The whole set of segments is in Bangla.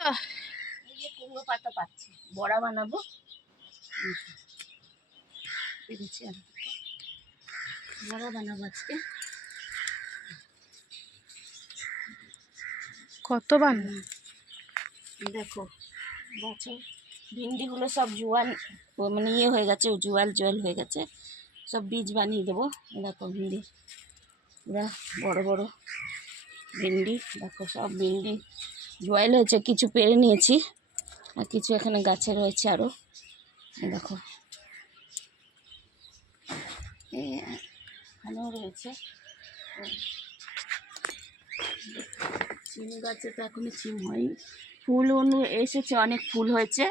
এই যে কুমড়ো পাতা পাচ্ছি, বড়া বানাবো। পেরেছি আর বড়া বানাবো আজকে। কত বান দেখো গাছে ভিন্ডিগুলো সব জোয়াল, মানে ইয়ে হয়ে গেছে, জোয়াল জোয়াল হয়ে গেছে, সব বীজ বানিয়ে দেবো। দেখো ভিন্ডি পুরা বড় বড় ভিন্ডি, দেখো সব ভিন্ডি জোয়াল হয়েছে, কিছু পেরে নিয়েছি আর কিছু এখানে গাছে রয়েছে আরও। দেখো এখানেও রয়েছে। সিম গাছে তো এখনো সিম হয়নি, ফুল এসেছে, অনেক ফুল হয়েছে।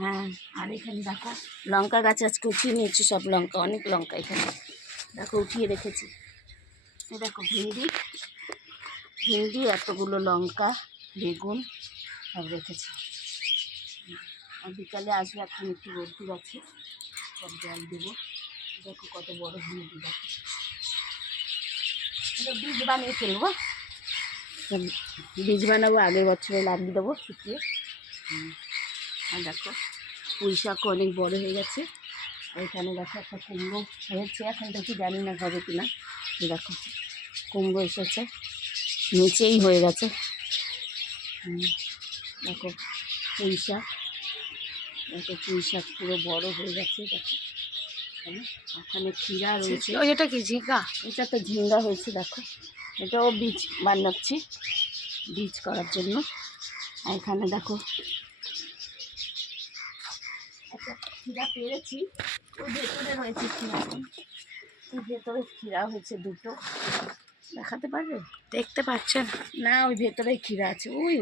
হ্যাঁ, আর এখানে দেখো লঙ্কা গাছ আজকে উঠিয়ে নিয়েছি, সব লঙ্কা, অনেক লঙ্কা এখানে দেখো উঠিয়ে রেখেছি। দেখো ভিন্ডি ভিন্ডি এতগুলো লঙ্কা, বেগুন সব রেখেছি। আর বিকালে আসবে, এখন একটু রোদ্দুর আছে, সব জল দেবো। দেখো কত বড় ভিন্ডি, দেখো বীজ বানিয়ে ফেলবো, বীজ বানাবো, আগের বছরে লাগিয়ে দেবো শুকিয়ে। আর দেখো পুঁই শাকও অনেক বড় হয়ে গেছে। এখানে দেখো একটা কুমড়ো হয়েছে, এখন দেখি জানি না হবে কি না। দেখো কুমড়ো এসেছে, নিচেই হয়ে গেছে। দেখো পুঁই শাক, দেখো পুঁই শাক পুরো বড় হয়ে গেছে। দেখো ওখানে ক্ষীরা রয়েছে। এটা কি ঝিঙ্গা? এটা তো ঝিঙ্গা হয়েছে, দেখো এটাও বীজ বানাচ্ছি, বীজ করার জন্য। আর এখানে দেখো একটা ক্ষীরা পেরেছি, ওই ভেতরে রয়েছে ক্ষীরা, ওই ভেতরে ক্ষীরা হয়েছে দুটো, দেখাতে পারবে? দেখতে পাচ্ছেন না, ওই ভেতরে ক্ষীরা আছে, ওই